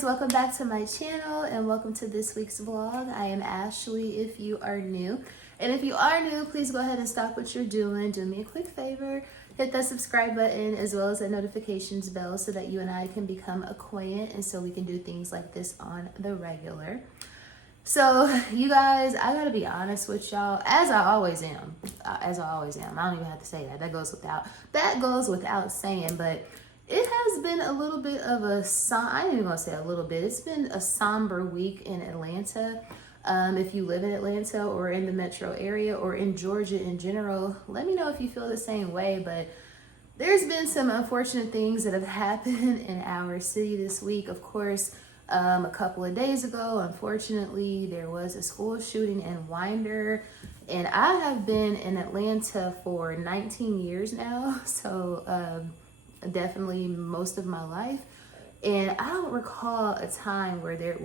guys, welcome back to my channel and welcome to this week's vlog. I am Ashley if you are new. And if you are new, please go ahead and stop what you're doing. Do me a quick favor. Hit that subscribe button as well as that notifications bell so that you and I can become acquainted and so we can do things like this on the regular. So you guys, I gotta be honest with y'all, as I always am. I don't even have to say that. That goes without saying, but it has been a little bit of I ain't even gonna say a little bit. It's been a somber week in Atlanta. If you live in Atlanta or in the metro area or in Georgia in general, let me know if you feel the same way. But there's been some unfortunate things that have happened in our city this week. Of course, a couple of days ago, unfortunately, there was a school shooting in Winder. And I have been in Atlanta for 19 years now. So, definitely most of my life, and I don't recall a time where there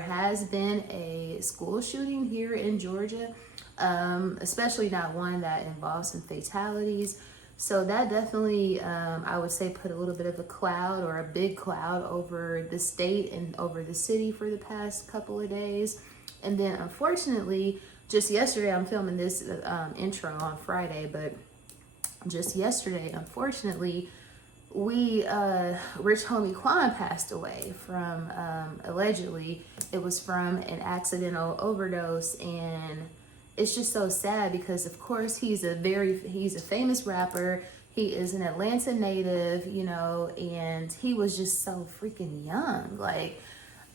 has been a school shooting here in Georgia, especially not one that involves some fatalities. So that definitely, I would say, put a little bit of a cloud or a big cloud over the state and over the city for the past couple of days. And then unfortunately, just yesterday, I'm filming this intro on Friday, but just yesterday, unfortunately, rich homie Quan passed away from, allegedly, it was from an accidental overdose. And it's just so sad because, of course, he's a famous rapper. He is an Atlanta native, you know, and he was just so freaking young. Like,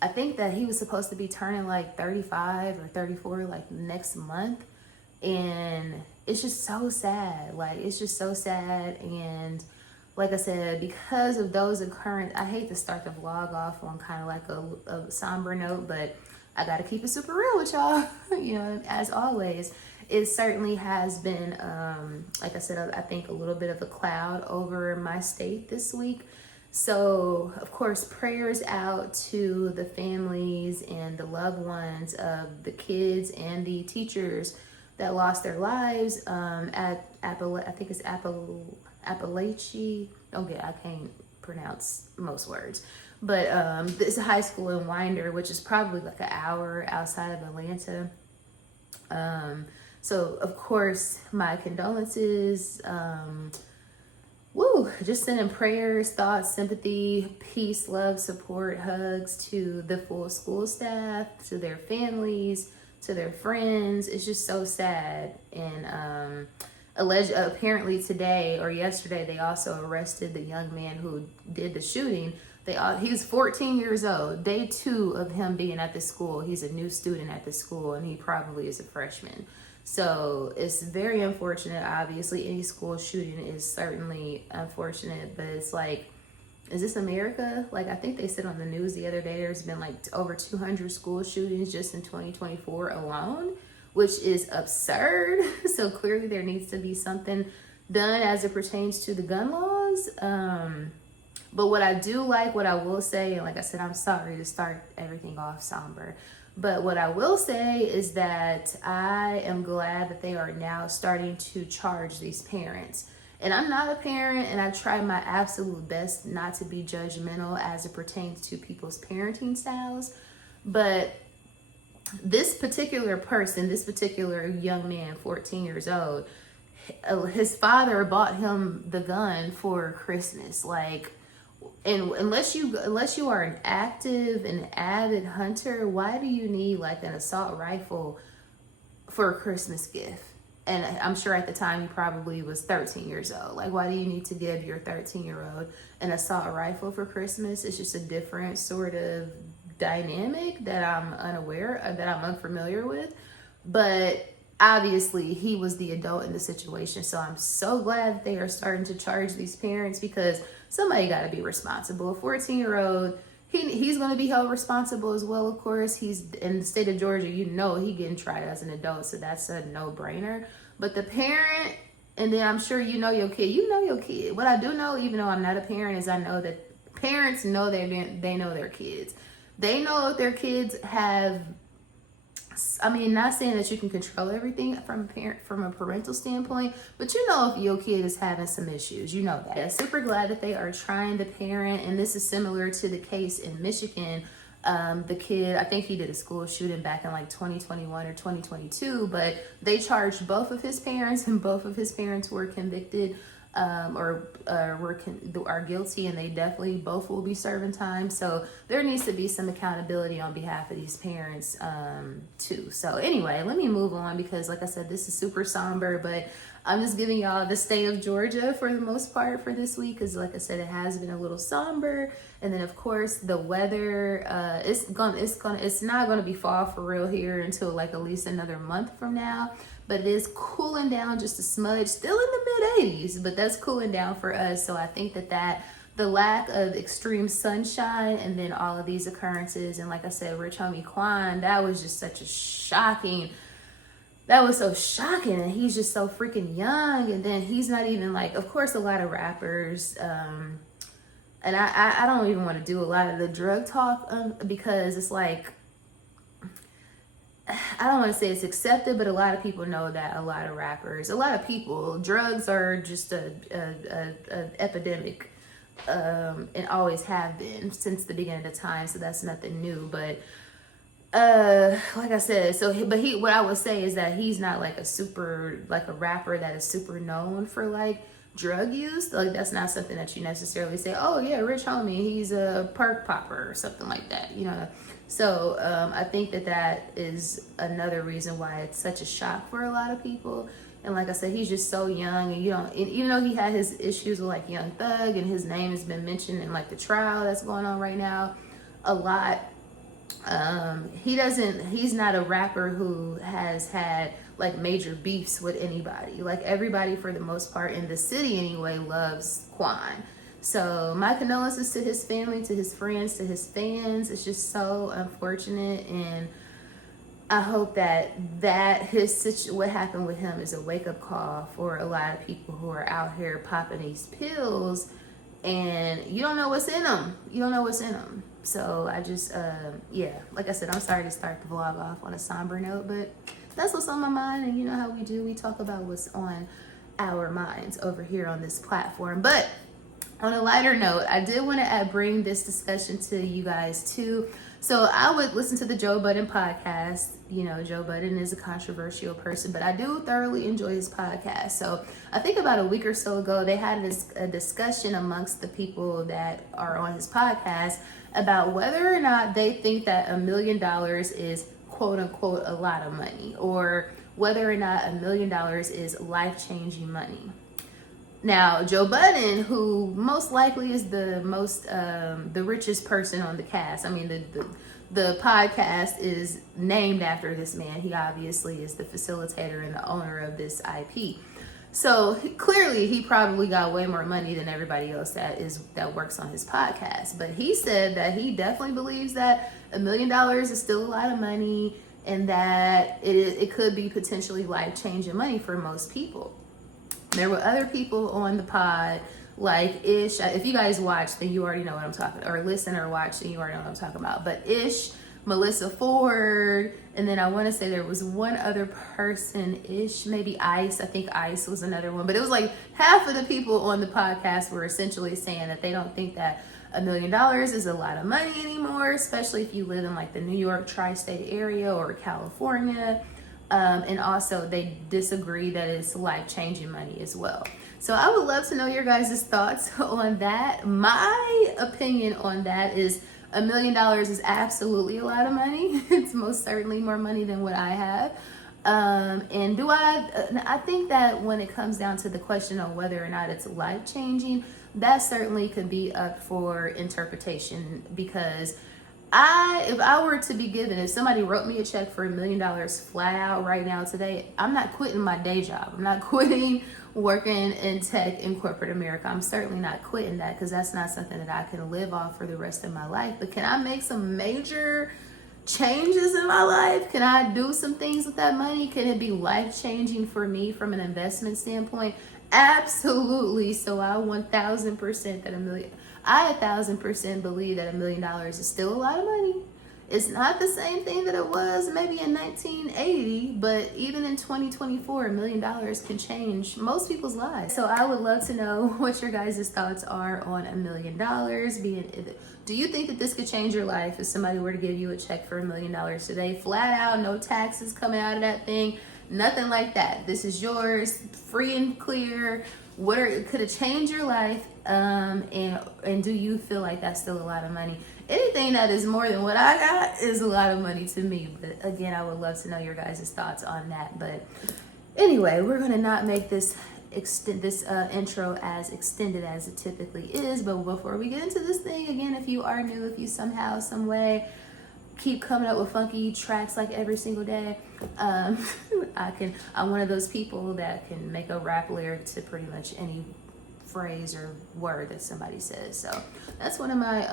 I think that he was supposed to be turning like 35 or 34 like next month. And it's just so sad. Like, it's just so sad. And like I said, because of those occurrences, I hate to start the vlog off on kind of like a somber note, but I got to keep it super real with y'all. You know, as always, it certainly has been, like I said, I think a little bit of a cloud over my state this week. So, of course, prayers out to the families and the loved ones of the kids and the teachers that lost their lives at Appalachia. Okay, I can't pronounce most words. But it's a high school in Winder, which is probably like an hour outside of Atlanta. So, of course, my condolences. Just sending prayers, thoughts, sympathy, peace, love, support, hugs to the full school staff, to their families, to their friends. It's just so sad. And apparently today or yesterday, they also arrested the young man who did the shooting. He's 14 years old. Day 2 of him being at the school. He's a new student at the school, and he probably is a freshman. So it's very unfortunate. Obviously, any school shooting is certainly unfortunate, but it's like, is this America? Like, I think they said on the news the other day, there's been like over 200 school shootings just in 2024 alone, which is absurd. So clearly there needs to be something done as it pertains to the gun laws. But what I do like, what I will say, and like I said, I'm sorry to start everything off somber, but what I will say is that I am glad that they are now starting to charge these parents. And I'm not a parent, and I try my absolute best not to be judgmental as it pertains to people's parenting styles. But this particular person, this particular young man, 14 years old, his father bought him the gun for Christmas. Like, and unless you are an active and avid hunter, why do you need like an assault rifle for a Christmas gift? And I'm sure at the time he probably was 13 years old. Like, why do you need to give your 13-year-old an assault rifle for Christmas? It's just a different sort of dynamic that I'm unfamiliar with. But obviously he was the adult in the situation. So I'm so glad that they are starting to charge these parents, because somebody got to be responsible. A 14-year-old, he's going to be held responsible as well, of course. He's in the state of Georgia, you know, he getting tried as an adult, so that's a no-brainer. But the parent, and then I'm sure you know your kid. What I do know, even though I'm not a parent, is I know that parents know they know their kids. They know if their kids have I mean, not saying that you can control everything from a parental standpoint, but you know if your kid is having some issues, you know that. Yeah, super glad that they are trying to parent, and this is similar to the case in Michigan. The kid, I think he did a school shooting back in like 2021 or 2022, but they charged both of his parents, and both of his parents were convicted are guilty, and they definitely both will be serving time. So there needs to be some accountability on behalf of these parents too. So anyway, let me move on, because like I said, this is super somber, but I'm just giving y'all the state of Georgia for the most part for this week, because like I said, it has been a little somber. And then of course the weather, it's not gonna be fall for real here until like at least another month from now. But it is cooling down just a smudge, still in the mid 80s, but that's cooling down for us. So I think that the lack of extreme sunshine and then all of these occurrences, and like I said, rich homie Quan, that was just such a shocking, that was so shocking. And he's just so freaking young. And then he's not even like, of course, a lot of rappers, and I don't even want to do a lot of the drug talk because it's like, I don't want to say it's accepted, but a lot of people know that a lot of rappers, a lot of people, drugs are just a epidemic, and always have been since the beginning of time. So that's nothing new. But like I said, what I would say is that he's not like a rapper that is super known for like drug use. Like that's not something that you necessarily say, oh yeah, rich homie, he's a perk popper or something like that, you know. So I think that is another reason why it's such a shock for a lot of people. And like I said, he's just so young, and even though he had his issues with like Young Thug, and his name has been mentioned in like the trial that's going on right now a lot, he's not a rapper who has had like major beefs with anybody. Like everybody for the most part in the city anyway loves Quan. So my condolences to his family, to his friends, to his fans. It's just so unfortunate, and I hope that what happened with him is a wake-up call for a lot of people who are out here popping these pills, and you don't know what's in them. You don't know what's in them. So I just, yeah, like I said, I'm sorry to start the vlog off on a somber note, but that's what's on my mind, and you know how we do. We talk about what's on our minds over here on this platform. But on a lighter note, I did want to bring this discussion to you guys too. So I would listen to the Joe Budden podcast. You know, Joe Budden is a controversial person, but I do thoroughly enjoy his podcast. So I think about a week or so ago, they had a discussion amongst the people that are on his podcast about whether or not they think that $1 million is quote unquote a lot of money, or whether or not $1 million is life-changing money. Now, Joe Budden, who most likely is the richest person on the cast. I mean, the podcast is named after this man. He obviously is the facilitator and the owner of this IP. So clearly, he probably got way more money than everybody else that works on his podcast. But he said that he definitely believes that $1 million is still a lot of money, and that it could be potentially life-changing money for most people. There were other people on the pod, like Ish. If you guys watch, then you already know what I'm talking about. Or listen or watch, then you already know what I'm talking about. But Ish, Melissa Ford, and then I want to say there was one other person, Ish, maybe Ice. I think Ice was another one. But it was like half of the people on the podcast were essentially saying that they don't think that $1 million is a lot of money anymore, especially if you live in like the New York tri-state area or California. And also they disagree that it's life-changing money as well. So I would love to know your guys' thoughts on that. My opinion on that is $1 million is absolutely a lot of money. It's most certainly more money than what I have. And I think that when it comes down to the question of whether or not it's life-changing, that certainly could be up for interpretation, because if somebody wrote me a check for $1 million flat out right now today, I'm not quitting my day job. I'm not quitting working in tech in corporate America. I'm certainly not quitting that, because that's not something that I can live off for the rest of my life. But can I make some major changes in my life? Can I do some things with that money? Can it be life-changing for me from an investment standpoint? Absolutely. So I 1,000% believe that $1 million is still a lot of money. It's not the same thing that it was maybe in 1980, but even in 2024, $1 million can change most people's lives. So I would love to know what your guys' thoughts are on $1 million being. Do you think that this could change your life if somebody were to give you a check for $1 million today, flat out, no taxes coming out of that thing, nothing like that? This is yours, free and clear. Could it change your life? And do you feel like that's still a lot of money? Anything that is more than what I got is a lot of money to me. But again, I would love to know your guys' thoughts on that. But anyway, we're gonna not make this intro as extended as it typically is. But before we get into this thing, again, if you are new, if you somehow, some way keep coming up with funky tracks like every single day, I'm one of those people that can make a rap lyric to pretty much any phrase or word that somebody says. So that's one of my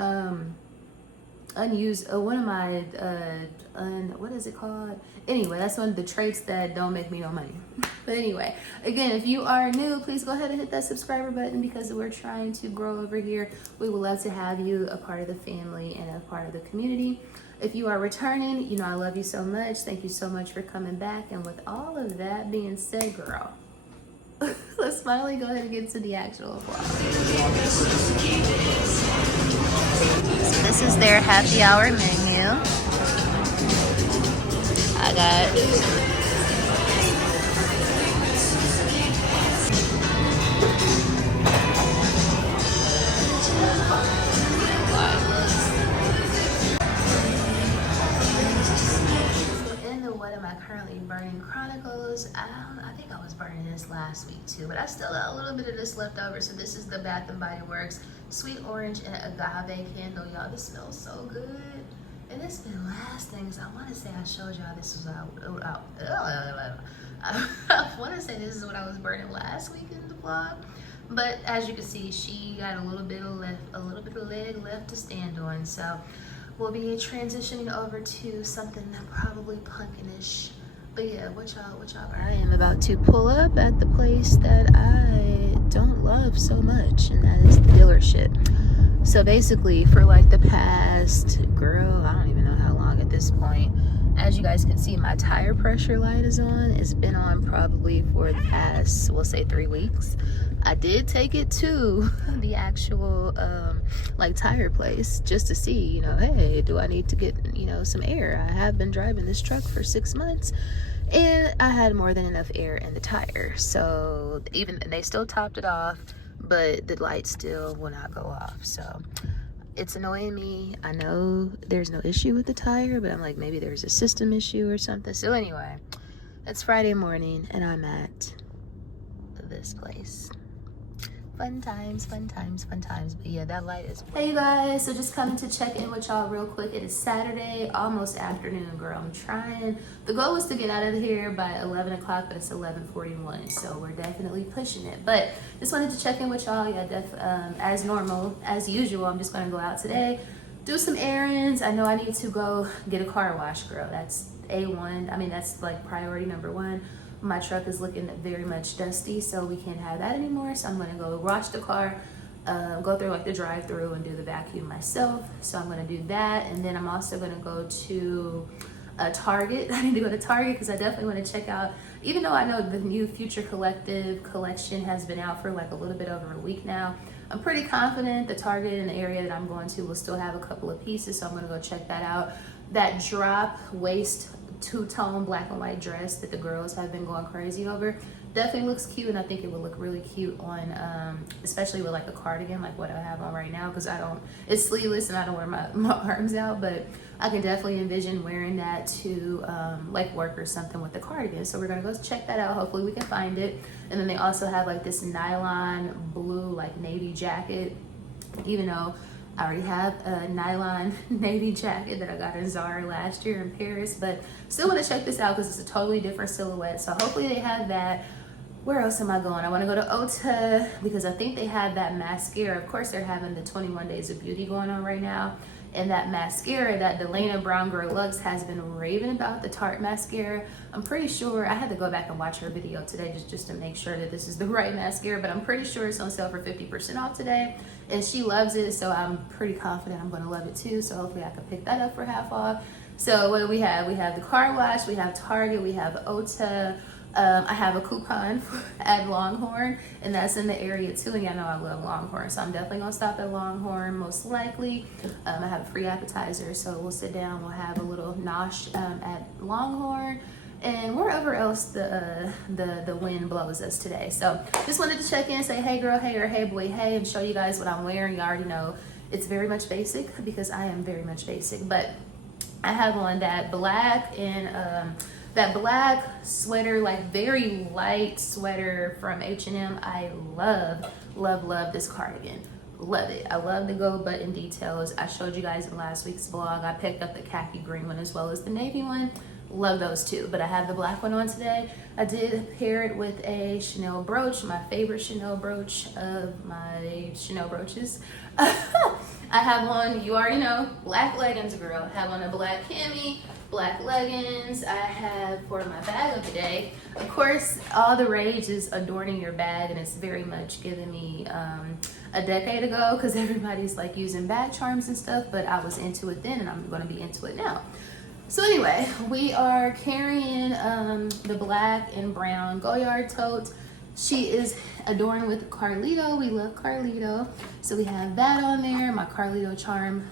what is it called? Anyway, that's one of the traits that don't make me no money. But anyway, again, if you are new, please go ahead and hit that subscriber button because we're trying to grow over here. We would love to have you a part of the family and a part of the community. If you are returning, you know I love you so much. Thank you so much for coming back. And with all of that being said, girl, let's finally go ahead and get to the actual vlog. So this is their happy hour menu. I got currently burning Chronicles. I think I was burning this last week too, but I still got a little bit of this left over. So this is the Bath and Body Works Sweet Orange and Agave candle. Y'all, this smells so good. And it's been lasting. So I want to say I showed y'all this was I want to say this is what I was burning last week in the vlog. But as you can see, she got a little bit of leg left to stand on. So we'll be transitioning over to something probably pumpkinish. But yeah, what y'all I am about to pull up at the place that I don't love so much, and that is the dealership. So basically, for like the past, girl, I don't even know how long at this point. As you guys can see, my tire pressure light is on. It's been on probably for the past, we'll say 3 weeks. I did take it to the actual like tire place just to see, you know, hey, do I need to get, you know, some air? I have been driving this truck for 6 months and I had more than enough air in the tire. So even they still topped it off, but the light still will not go off. So it's annoying me. I know there's no issue with the tire, but I'm like, maybe there's a system issue or something. So anyway, it's Friday morning and I'm at this place. Fun times. But yeah, that light is. Hey you guys, so just coming to check in with y'all real quick. It is Saturday, almost afternoon, girl. I'm trying. The goal was to get out of here by 11 o'clock, but it's 11:41, so we're definitely pushing it. But just wanted to check in with y'all. Yeah, as normal, as usual, I'm just gonna go out today, do some errands. I know I need to go get a car wash, girl. That's A1. I mean, that's like priority number one. My truck is looking very much dusty, so we can't have that anymore. So I'm gonna go wash the car, go through like the drive-through and do the vacuum myself. So I'm gonna do that, and then I'm also gonna go to Target. I need to go to Target because I definitely want to check out, even though I know the new Future Collective collection has been out for like a little bit over a week now. I'm pretty confident the Target in the area that I'm going to will still have a couple of pieces, so I'm gonna go check that out. That drop waist two-tone black and white dress that the girls have been going crazy over definitely looks cute, and I think it would look really cute on especially with like a cardigan like what I have on right now, because it's sleeveless and I don't wear my arms out, but I can definitely envision wearing that to like work or something with the cardigan. So we're gonna go check that out. Hopefully we can find it. And then they also have like this nylon blue like navy jacket, even though I already have a nylon navy jacket that I got in Zara last year in Paris, but still want to check this out because it's a totally different silhouette. So hopefully they have that. Where else am I going? I want to go to Ulta because I think they have that mascara. Of course, they're having the 21 Days of Beauty going on right now. And that mascara, that Delana Brown Girl Luxe, has been raving about, the Tarte mascara. I'm pretty sure, I had to go back and watch her video today just to make sure that this is the right mascara, but I'm pretty sure it's on sale for 50% off today. And she loves it, so I'm pretty confident I'm gonna love it too. So hopefully I can pick that up for half off. So what do we have? We have the car wash, we have Target, we have Ulta. I have a coupon at Longhorn, and that's in the area too. And y'all know I love Longhorn, so I'm definitely gonna stop at Longhorn most likely. I have a free appetizer, so we'll sit down, we'll have a little nosh at Longhorn, and wherever else the wind blows us today. So just wanted to check in, say hey girl, hey, or hey boy, hey, and show you guys what I'm wearing. You already know it's very much basic because I am very much basic, but I have on that black and that black sweater, like very light sweater from H&M. I love this cardigan. Love it. I love the gold button details. I showed you guys in last week's vlog. I picked up the khaki green one as well as the navy one. Love those too, but I have the black one on today. I did pair it with a Chanel brooch, my favorite Chanel brooch of my Chanel brooches. I have on, you already know, black leggings, girl. I have on a black cami, black leggings. I have for my bag of the day, of course, all the rage is adorning your bag, and it's very much giving me a decade ago because everybody's like using bag charms and stuff, but I was into it then and I'm gonna be into it now. So anyway, we are carrying the black and brown Goyard tote. She is adorned with Carlito. We love Carlito. So we have that on there, my Carlito charm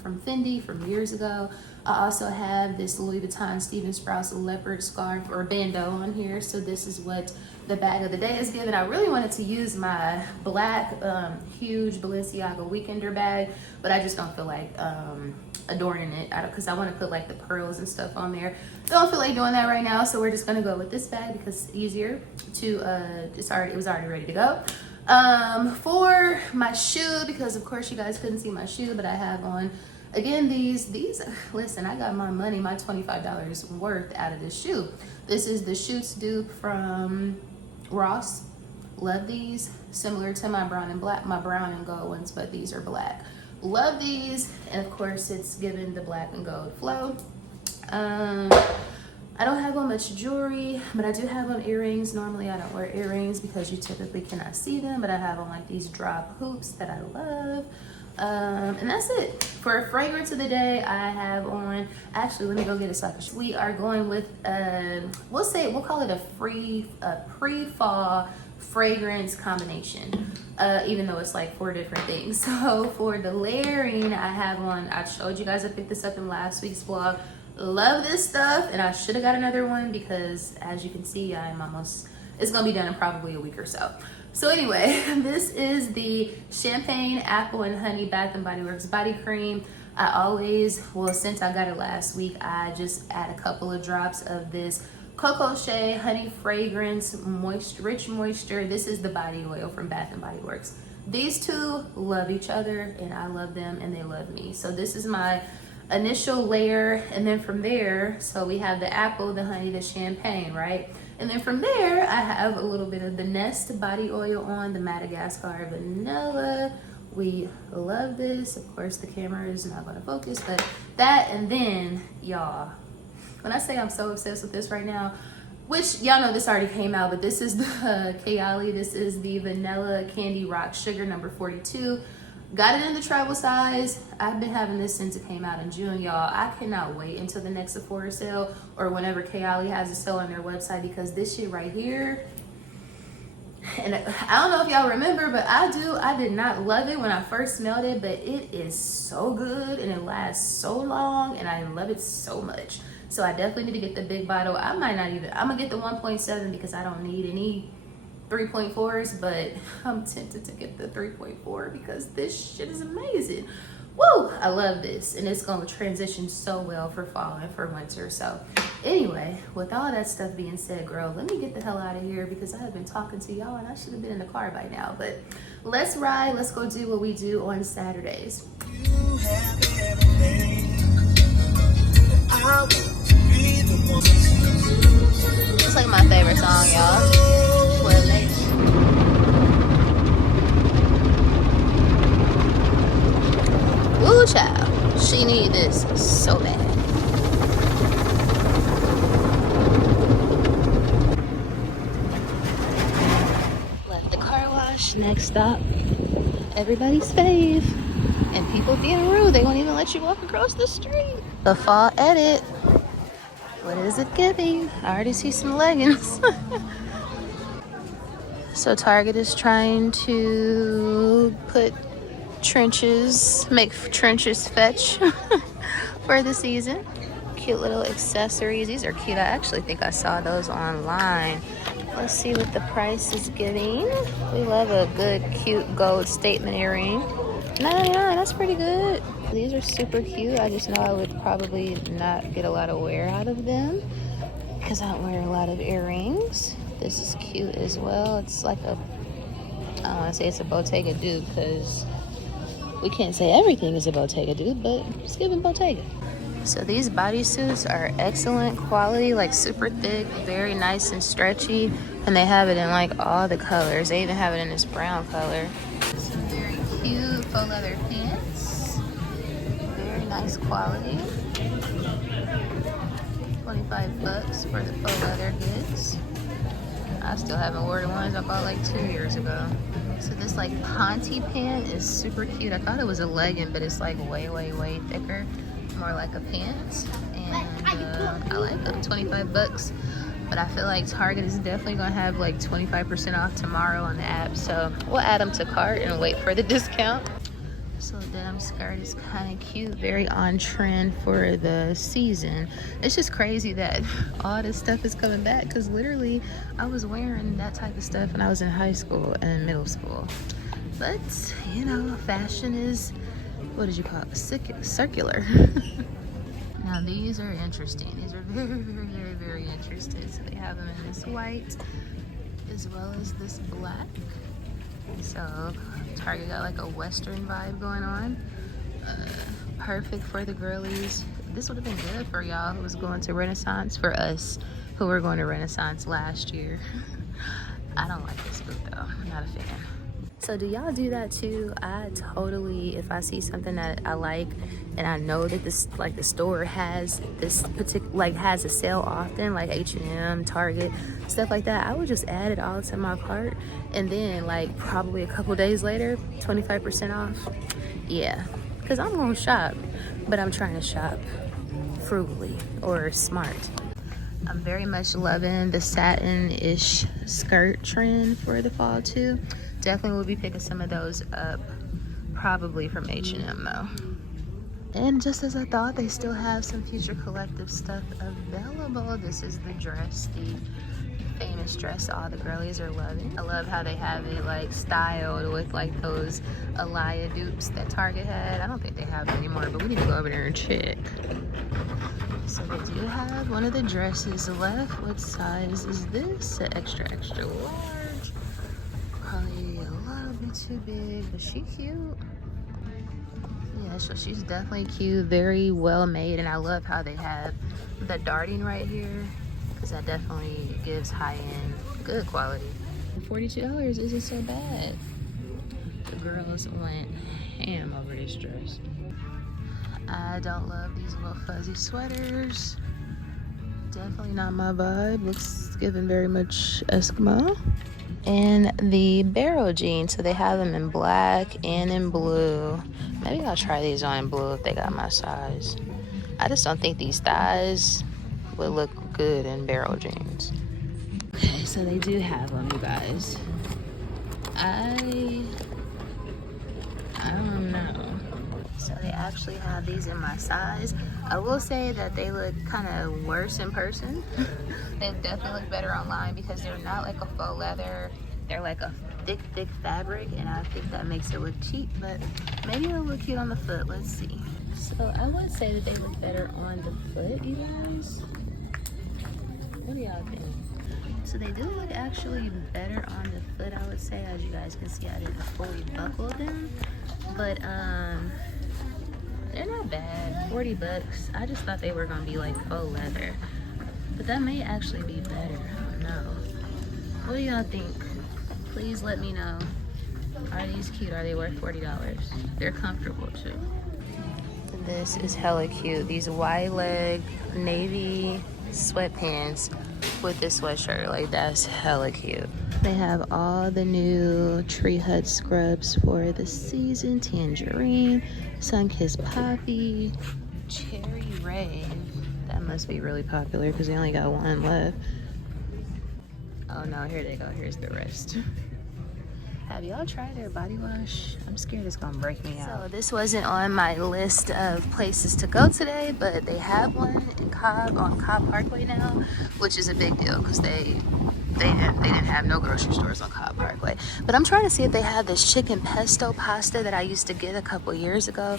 from Fendi from years ago. I also have this Louis Vuitton Steven Sprouse leopard scarf or bandeau on here. So this is what the bag of the day is given. I really wanted to use my black huge Balenciaga weekender bag, but I just don't feel like adorning it because I want to put like the pearls and stuff on there. Don't feel like doing that right now, so we're just gonna go with this bag because it's easier to it was already ready to go. For my shoe, because of course you guys couldn't see my shoe, but I have on again these listen, I got my money, my $25 worth out of this shoe. This is the Schutz dupe from Ross. Love these, similar to my brown and black, my brown and gold ones, but these are black. Love these, and of course it's given the black and gold flow. I don't have on much jewelry, but I do have on earrings. Normally I don't wear earrings because you typically cannot see them, but I have on like these drop hoops that I love. And that's it. For a fragrance of the day, I have on, actually let me go get a sucker. We are going with we'll call it a pre-fall fragrance combination, even though it's like 4 different things. So for the layering, I have on, I showed you guys, I picked this up in last week's vlog. Love this stuff, and I should have got another one because as you can see, it's gonna be done in probably a week or so. So anyway, this is the Champagne Apple and Honey Bath and Body Works body cream. I always, well, since I got it last week, I just add a couple of drops of this Coco Shea Honey Fragrance Rich Moisture. This is the body oil from Bath and Body Works. These two love each other, and I love them, and they love me. So this is my initial layer, and then from there, so we have the apple, the honey, the champagne, right? And then from there, I have a little bit of the Nest body oil on, the Madagascar vanilla. We love this. Of course, the camera is not gonna focus, but that, and then, y'all, when I say I'm so obsessed with this right now, which y'all know this already came out, but this is the Kayali. This is the Vanilla Candy Rock Sugar number 42. Got it in the travel size. I've been having this since it came out in June, y'all. I cannot wait until the next Sephora sale or whenever Kayali has a sale on their website, because this shit right here, and I don't know if y'all remember, but I did not love it when I first smelled it, but it is so good and it lasts so long and I love it so much. So I definitely need to get the big bottle. I'm gonna get the 1.7 because I don't need any 3.4s, but I'm tempted to get the 3.4 because this shit is amazing. Woo! I love this, and it's gonna transition so well for fall and for winter. So anyway, with all that stuff being said, girl, let me get the hell out of here because I have been talking to y'all and I should have been in the car by now. But let's ride, let's go do what we do on Saturdays. You have everything. I want to be the one. It's like my favorite song, y'all. Ooh, child. She need this so bad. Left the car wash. Next stop, everybody's fave. And people being rude. They won't even let you walk across the street. The fall edit. What is it giving? I already see some leggings. So Target is trying to put trenches, make trenches fetch for the season. Cute little accessories. These are cute. I actually think I saw those online. Let's see what the price is giving. We love a good, cute gold statement earring. $9.99, that's pretty good. These are super cute. I just know I would probably not get a lot of wear out of them because I don't wear a lot of earrings. This is cute as well. It's like a, I don't want to say it's a Bottega dude because we can't say everything is a Bottega dude, but it's giving Bottega. So these bodysuits are excellent quality, like super thick, very nice and stretchy, and they have it in like all the colors. They even have it in this brown color. Some very cute faux leather pants, very nice quality. $25 for the faux leather goods. I still haven't worn the ones I bought like 2 years ago. So this like ponte pant is super cute. I thought it was a legging, but it's like way, way, way thicker. More like a pant. And I like them, $25. But I feel like Target is definitely gonna have like 25% off tomorrow on the app. So we'll add them to cart and wait for the discount. So the denim skirt is kind of cute, very on trend for the season. It's just crazy that all this stuff is coming back because literally I was wearing that type of stuff when I was in high school and middle school. But, you know, fashion is, what did you call it? Circular. Now these are interesting. These are very, very, very, very interesting. So they have them in this white as well as this black. So Target got like a Western vibe going on. Perfect for the girlies. This would have been good for y'all who was going to Renaissance, for us who were going to Renaissance last year. I don't like this boot though. I'm not a fan. So do y'all do that too? I totally, if I see something that I like and I know that this, like the store has this particular, like has a sale often, like H&M, Target, stuff like that, I would just add it all to my cart. And then like probably a couple days later, 25% off. Yeah, because I'm gonna shop, but I'm trying to shop frugally or smart. I'm very much loving the satin-ish skirt trend for the fall too. Definitely will be picking some of those up, probably from H&M though. And just as I thought, they still have some Future Collective stuff available. This is the dress, the famous dress all the girlies are loving. I love how they have it like styled with like those Alaya dupes that Target had. I don't think they have it anymore, but we need to go over there and check. So they do have one of the dresses left. What size is this? An extra, extra large. Probably a little bit too big, but she cute. Yeah, so she's definitely cute, very well made, and I love how they have the darting right here because that definitely gives high-end, good quality. $42 isn't so bad. The girls went ham over this dress. I don't love these little fuzzy sweaters. Definitely not my vibe. Looks given very much Eskimo. And the barrel jeans, so they have them in black and in blue. Maybe I'll try these on in blue if they got my size. I just don't think these thighs would look good in barrel jeans. Okay, so they do have them, you guys. I don't know. So they actually have these in my size. I will say that they look kind of worse in person. They definitely look better online because they're not like a faux leather. They're like a thick, thick fabric, and I think that makes it look cheap, but maybe it'll look cute on the foot. Let's see. So I would say that they look better on the foot, you guys. What do y'all think? So they do look actually better on the foot, I would say. As you guys can see, I didn't fully buckle them, but they're not bad. $40. I just thought they were gonna be like faux leather, but that may actually be better. I don't know. What do y'all think? Please let me know. Are these cute? Are they worth $40? They're comfortable too. This is hella cute. These wide leg navy sweatpants with this sweatshirt. Like, that's hella cute. They have all the new Tree Hut scrubs for the season. Tangerine, Sunkissed Poppy, Cherry Rave. That must be really popular because they only got one left. Oh no, here they go. Here's the rest. Have y'all tried their body wash? I'm scared it's gonna break me out. So this wasn't on my list of places to go today, but they have one in Cobb, on Cobb Parkway now, which is a big deal because they didn't have no grocery stores on Cobb Parkway. But I'm trying to see if they have this chicken pesto pasta that I used to get a couple years ago.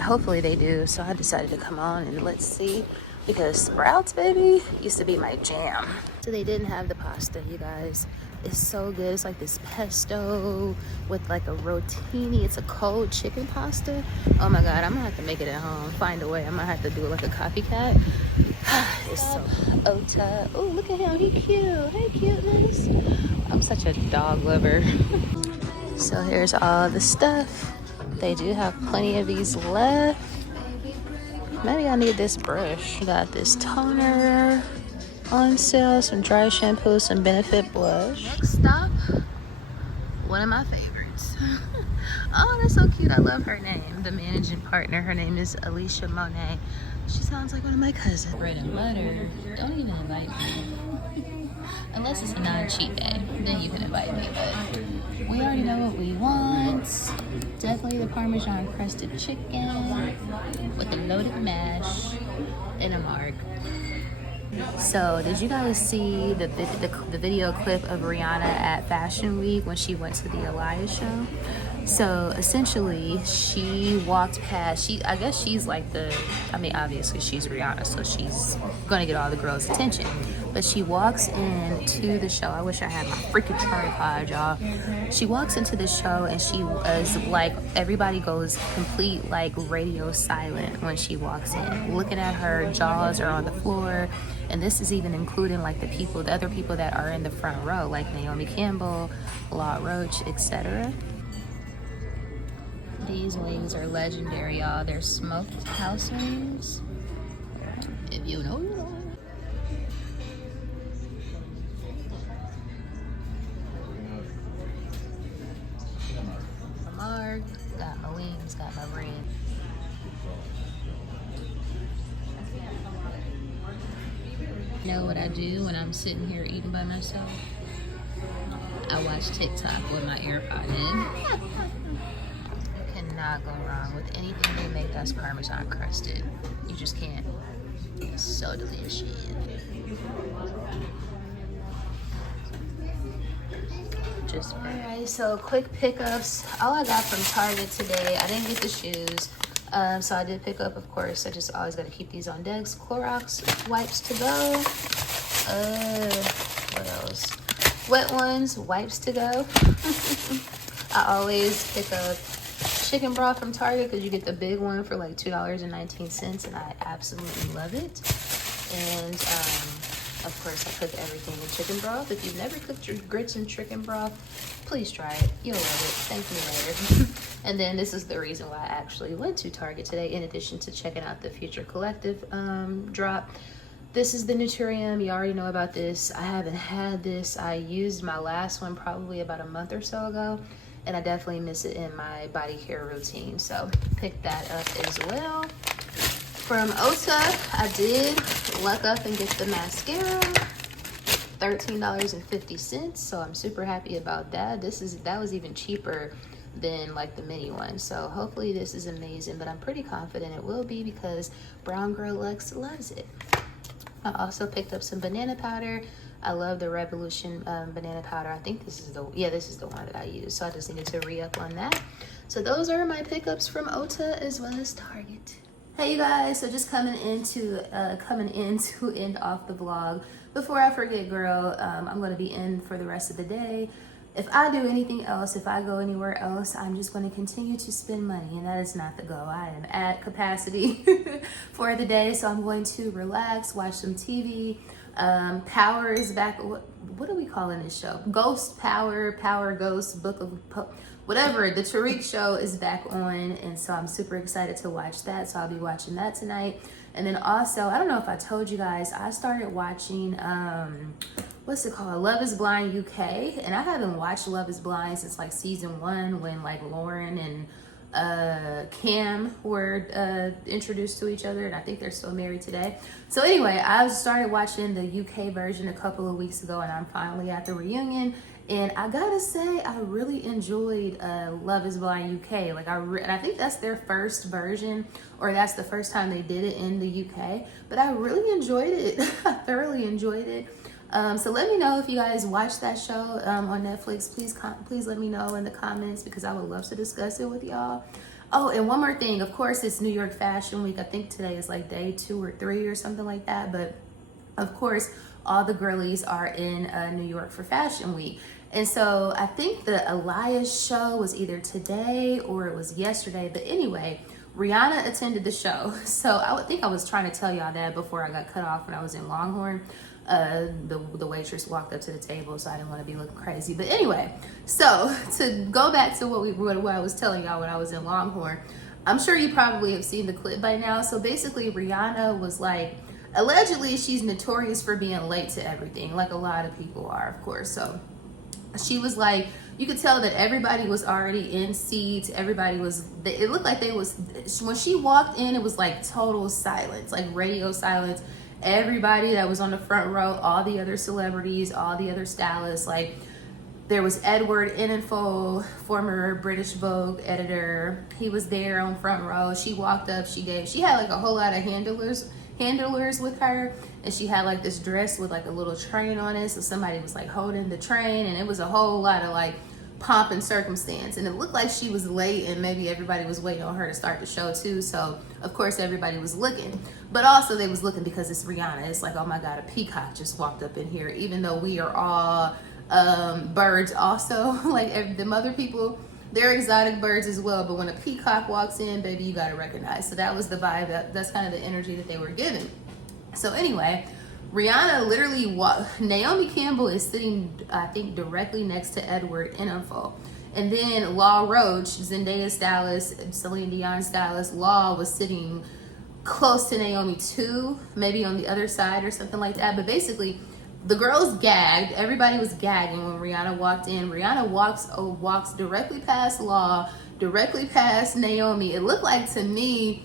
Hopefully they do. So I decided to come on and let's see, because Sprouts, baby, used to be my jam. So they didn't have the pasta, you guys. It's so good. It's like this pesto with like a rotini. It's a cold chicken pasta. Oh my God, I'm gonna have to make it at home. Find a way. I'm gonna have to do it like a copycat. It's so Ota. Oh, look at him. He cute. Hey, cuteness. I'm such a dog lover. So here's all the stuff. They do have plenty of these left. Maybe I need this brush. Got this toner on sale, some dry shampoo, some Benefit blush. Next stop, one of my favorites. Oh, that's so cute. I love her name. The managing partner, her name is Alicia Monet. She sounds like one of my cousins. Bread and butter. Don't even invite me. Unless it's a non-cheat day, then you can invite me. But we already know what we want. Definitely the Parmesan crusted chicken with a loaded mash and a marg. So did you guys see the video clip of Rihanna at Fashion Week when she went to the Elias show? So essentially she walked past, I guess she's like obviously she's Rihanna, so she's gonna get all the girls' attention. But she walks into the show. I wish I had my freaking tripod, y'all. She walks into the show and she was like, everybody goes complete like radio silent when she walks in. Looking at her, jaws are on the floor. And this is even including like the other people that are in the front row, like Naomi Campbell, Law Roach, etc. These wings are legendary, y'all. They're smoked house wings. If you know, you know. Marg, got my wings, got my bread. You know what I do when I'm sitting here eating by myself? I watch TikTok with my AirPod in. You cannot go wrong with anything they make that's Parmesan crusted. You just can't. It's so delicious. Alright, so quick pickups. All I got from Target today, I didn't get the shoes. So I did pick up, of course, I just always got to keep these on decks. Clorox wipes to go. What else? Wet ones, wipes to go. I always pick up chicken broth from Target because you get the big one for like $2.19, and I absolutely love it. And of course, I cook everything in chicken broth. If you've never cooked your grits in chicken broth, please try it. You'll love it. Thank me later. And then this is the reason why I actually went to Target today, in addition to checking out the Future Collective drop. This is the Naturium. You already know about this. I haven't had this. I used my last one probably about a month or so ago, and I definitely miss it in my body care routine. So pick that up as well. From Ota, I did luck up and get the mascara. $13.50, so I'm super happy about that. That was even cheaper than like the mini one, so hopefully this is amazing, but I'm pretty confident it will be because Brown Girl Lux loves it. I also picked up some banana powder. I love the Revolution banana powder. I think this is the one that I use, so I just needed to re-up on that. So those are my pickups from Ota as well as Target. Hey you guys, so just coming in to end off the vlog. Before I forget, girl, I'm gonna be in for the rest of the day. If I do anything else, if I go anywhere else, I'm just going to continue to spend money, and that is not the goal. I am at capacity for the day, so I'm going to relax, watch some TV. Power is back. what are we calling this show? Ghost Power Ghost Book of whatever. The Tariq show is back on, and so I'm super excited to watch that. So I'll be watching that tonight. And then also, I don't know if I told you guys, I started watching what's it called? Love is Blind UK, and I haven't watched Love is Blind since like season 1 when like Lauren and Cam were introduced to each other, and I think they're still married today. So anyway, I started watching the UK version a couple of weeks ago, and I'm finally at the reunion. And I gotta say, I really enjoyed Love is Blind UK. Like and I think that's their first version, or that's the first time they did it in the UK. But I really enjoyed it. I thoroughly enjoyed it. So let me know if you guys watch that show on Netflix. Please let me know in the comments, because I would love to discuss it with y'all. Oh, and one more thing. Of course, it's New York Fashion Week. I think today is like day 2 or 3 or something like that. But of course, all the girlies are in New York for Fashion Week. And so I think the Elias show was either today or it was yesterday. But anyway, Rihanna attended the show. So I would think I was trying to tell y'all that before I got cut off when I was in Longhorn. The waitress walked up to the table, so I didn't want to be looking crazy. But anyway, so to go back to what I was telling y'all when I was in Longhorn, I'm sure you probably have seen the clip by now. So basically, Rihanna was like, allegedly, she's notorious for being late to everything, like a lot of people are, of course. So she was like, you could tell that everybody was already in seats. Everybody was, it looked like when she walked in, it was like total silence, like radio silence. Everybody that was on the front row, all the other celebrities, all the other stylists, like there was Edward Enninful, former British Vogue editor. He was there on front row. She walked up, she had like a whole lot of handlers with her, and she had like this dress with like a little train on it, so somebody was like holding the train, and it was a whole lot of like pomp and circumstance, and it looked like she was late, and maybe everybody was waiting on her to start the show too. So of course everybody was looking, but also they was looking because it's Rihanna. It's like, oh my god, a peacock just walked up in here, even though we are all birds also. Like the other people, they're exotic birds as well, but when a peacock walks in, baby, you gotta recognize. So that was the vibe, that's kind of the energy that they were giving. So anyway, Rihanna literally Naomi Campbell is sitting, I think, directly next to Edward Enninful. And then Law Roach, Zendaya stylist, Celine Dion stylist, Law was sitting close to Naomi too, maybe on the other side or something like that. But basically, the girls gagged. Everybody was gagging when Rihanna walked in. Rihanna walks directly past Law, directly past Naomi. It looked like to me,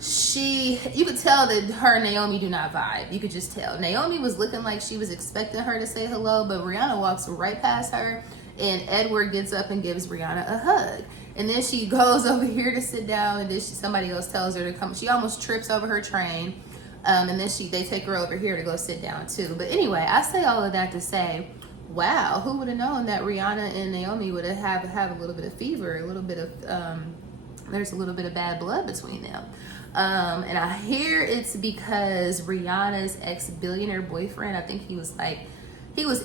you could tell that her and Naomi do not vibe. You could just tell. Naomi was looking like she was expecting her to say hello, but Rihanna walks right past her, and Edward gets up and gives Rihanna a hug. And then she goes over here to sit down, and then somebody else tells her to come. She almost trips over her train, and then they take her over here to go sit down too. But anyway, I say all of that to say, wow, who would have known that Rihanna and Naomi would have a little bit of fever, a little bit of there's a little bit of bad blood between them. And I hear it's because Rihanna's ex-billionaire boyfriend, I think he was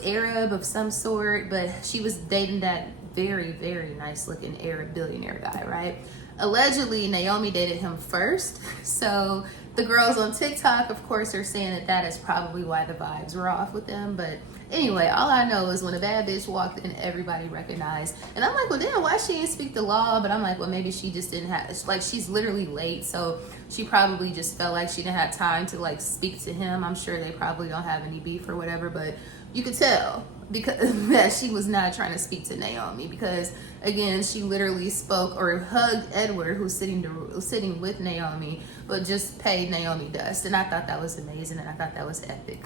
Arab of some sort, but she was dating that very, very nice looking Arab billionaire guy, right? Allegedly, Naomi dated him first. So the girls on TikTok, of course, are saying that is probably why the vibes were off with them. But anyway, all I know is when a bad bitch walked in, everybody recognized. And I'm like, well, damn, why she didn't speak the law? But I'm like, well, maybe she just didn't have, like, she's literally late. So she probably just felt like she didn't have time to, like, speak to him. I'm sure they probably don't have any beef or whatever. But you could tell because that she was not trying to speak to Naomi, because again, she literally spoke or hugged Edward, who's sitting with Naomi, but just paid Naomi dust. And I thought that was amazing, and I thought that was epic.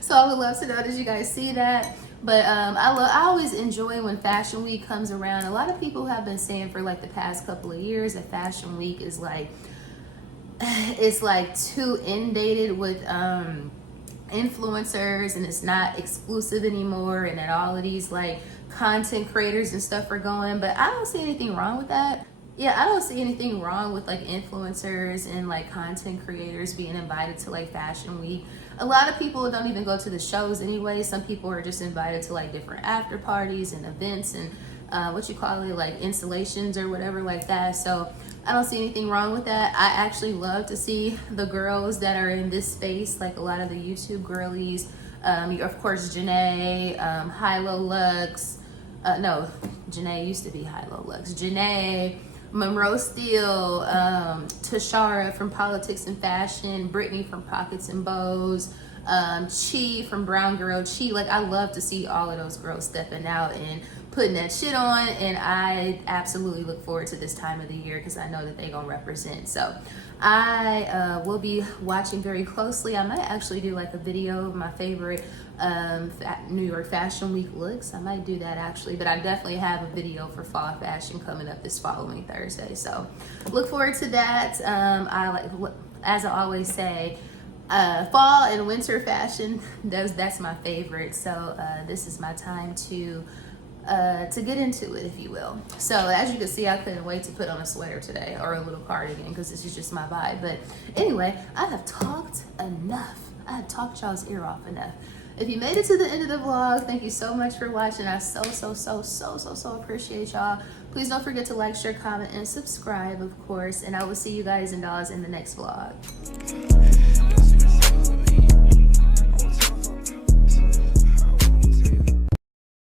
So I would love to know, did you guys see that? But I always enjoy when Fashion Week comes around. A lot of people have been saying for like the past couple of years that Fashion Week is like, it's like too inundated with influencers, and it's not exclusive anymore, and that all of these like content creators and stuff are going. But I don't see anything wrong with that. Yeah, I don't see anything wrong with like influencers and like content creators being invited to like Fashion Week. A lot of people don't even go to the shows anyway. Some people are just invited to like different after parties and events and like installations or whatever like that. So I don't see anything wrong with that. I actually love to see the girls that are in this space, like a lot of the YouTube girlies, Of course, Janae, High-Low Lux. No, Janae used to be High-Low Lux. Janae, Monroe Steele, Tashara from Politics and Fashion, Brittany from Pockets and Bows, Chi from Brown Girl Chi. Like, I love to see all of those girls stepping out and putting that shit on, and I absolutely look forward to this time of the year because I know that they're gonna represent. So I will be watching very closely. I might actually do like a video of my favorite New York Fashion Week looks. I might do that actually, but I definitely have a video for fall fashion coming up this following Thursday. So look forward to that. As I always say, fall and winter fashion, that's my favorite. So this is my time to get into it, if you will. So as you can see, I couldn't wait to put on a sweater today or a little cardigan because this is just my vibe. But anyway, I have talked enough. I have talked y'all's ear off enough. If you made it to the end of the vlog, thank you so much for watching. I so appreciate y'all. Please don't forget to like, share, comment, and subscribe, of course. And I will see you guys and dolls in the next vlog.